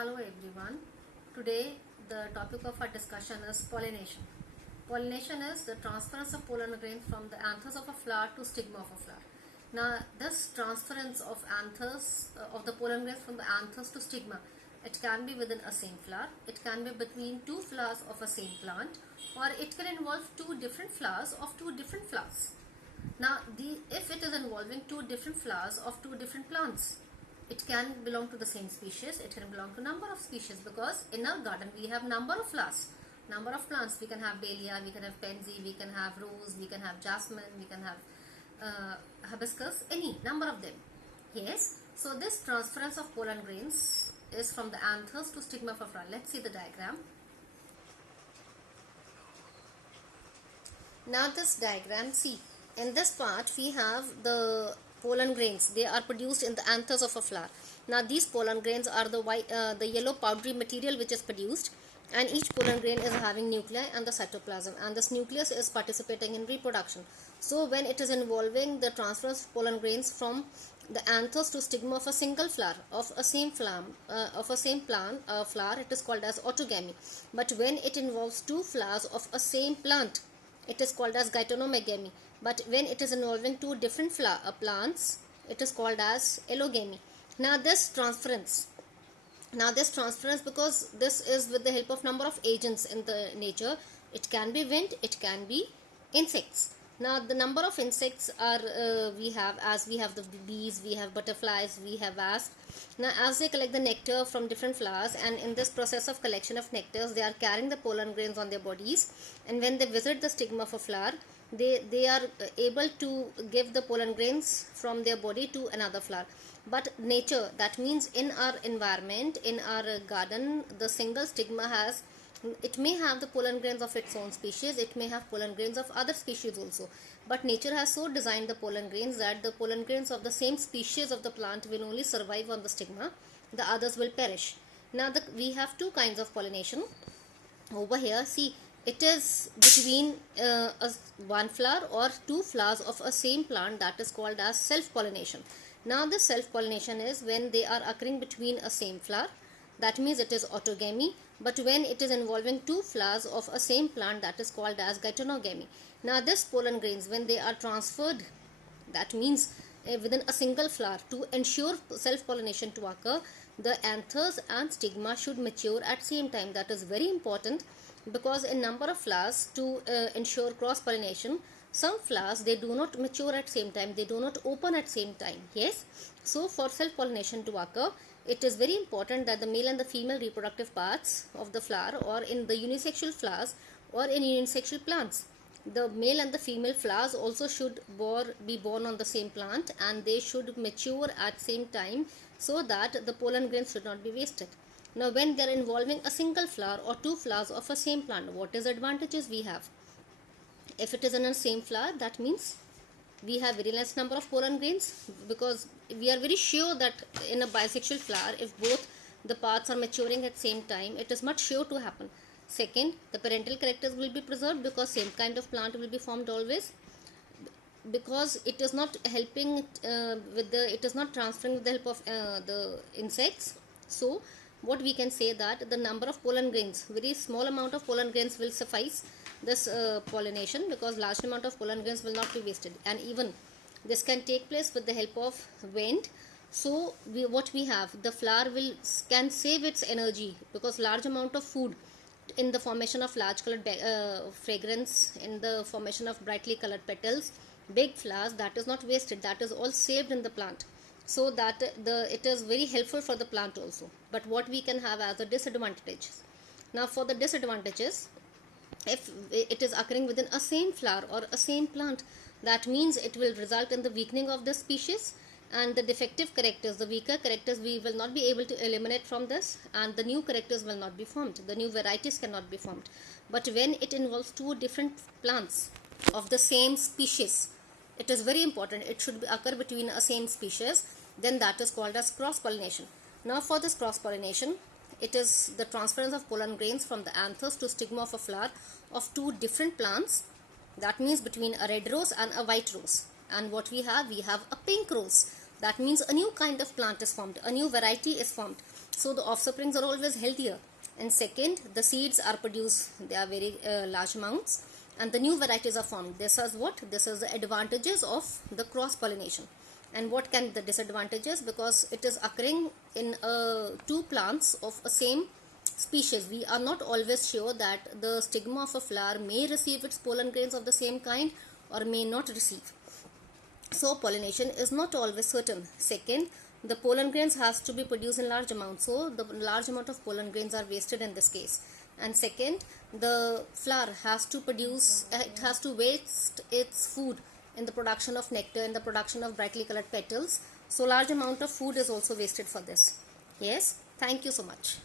Hello everyone. Today the topic of our discussion is pollination. Pollination is the transference of pollen grains from the anthers of a flower to stigma of a flower. Now this transference of of the pollen grains from the anthers to stigma, it can be within a same flower, it can be between two flowers of a same plant, or it can involve two different flowers of two different flowers. Now if it is involving two different flowers of two different plants, it can belong to the same species, it can belong to number of species, because in our garden we have number of flowers, number of plants. We can have dahlia, we can have pansy, we can have rose, we can have jasmine, we can have hibiscus, any number of them. Yes, so this transference of pollen grains is from the anthers to stigma of a flower. Let's see the diagram. Now this diagram, see, in this part we have the pollen grains. They are produced in the anthers of a flower. Now these pollen grains are the yellow powdery material which is produced, and each pollen grain is having nuclei and the cytoplasm, and this nucleus is participating in reproduction. So when it is involving the transfer of pollen grains from the anthers to stigma of a single flower of a same flower, it is called as autogamy. But when it involves two flowers of a same plant, it is called as gytonomegamy. But when it is involving two different plants, it is called as allogamy. Now this transference, because this is with the help of number of agents in the nature. It can be wind, it can be insects. Now the number of insects are we have the bees, we have butterflies, we have wasps. Now as they collect the nectar from different flowers, and in this process of collection of nectars, they are carrying the pollen grains on their bodies, and when they visit the stigma of a flower, they are able to give the pollen grains from their body to another flower. But nature, that means in our environment, in our garden, the single stigma it may have the pollen grains of its own species, it may have pollen grains of other species also, but nature has so designed the pollen grains that the pollen grains of the same species of the plant will only survive on the stigma, the others will perish. Now we have two kinds of pollination over here. See, it is between one flower or two flowers of a same plant, that is called as self-pollination. Now the self-pollination is when they are occurring between a same flower, that means it is autogamy. But when it is involving two flowers of a same plant, that is called as gytonogamy. Now this pollen grains, when they are transferred, that means within a single flower, to ensure self-pollination to occur, the anthers and stigma should mature at same time. That is very important, because in number of flowers, to ensure cross-pollination, some flowers, they do not mature at same time, they do not open at same time. Yes, so for self-pollination to occur, it is very important that the male and the female reproductive parts of the flower, or in the unisexual flowers or in unisexual plants, the male and the female flowers also should be born on the same plant, and they should mature at same time, so that the pollen grains should not be wasted. Now when they are involving a single flower or two flowers of a same plant, what is the advantages we have? If it is in a same flower, that means we have very less number of pollen grains, because we are very sure that in a bisexual flower, if both the parts are maturing at same time, it is much sure to happen. Second, the parental characters will be preserved, because same kind of plant will be formed always, because it is not helping it is not transferring with the help of the insects. So what we can say, that the number of pollen grains, very small amount of pollen grains will suffice this pollination, because large amount of pollen grains will not be wasted. And even this can take place with the help of wind. So what we have, the flower can save its energy, because large amount of food in the formation of large colored fragrance, in the formation of brightly colored petals, big flowers, that is not wasted, that is all saved in the plant, so that it is very helpful for the plant also. But what we can have as a disadvantages, now for the disadvantages, if it is occurring within a same flower or a same plant, that means it will result in the weakening of the species, and the defective characters, the weaker characters, we will not be able to eliminate from this, and the new characters will not be formed, the new varieties cannot be formed. But when it involves two different plants of the same species, it is very important, it should occur between a same species, then that is called as cross-pollination. Now for this cross-pollination, it is the transference of pollen grains from the anthers to stigma of a flower of two different plants, that means between a red rose and a white rose. And what we have a pink rose, that means a new kind of plant is formed, a new variety is formed. so the offsprings are always healthier. And second, the seeds are produced, they are very large amounts, and the new varieties are formed. This is what? This is the advantages of the cross pollination. And what can the disadvantages? Because it is occurring in two plants of a same species, we are not always sure that the stigma of a flower may receive its pollen grains of the same kind or may not receive. So pollination is not always certain. Second, the pollen grains has to be produced in large amounts, so the large amount of pollen grains are wasted in this case. And second, the flower has to produce, it has to waste its food in the production of nectar, in the production of brightly colored petals. So large amount of food is also wasted for this. Yes, thank you so much.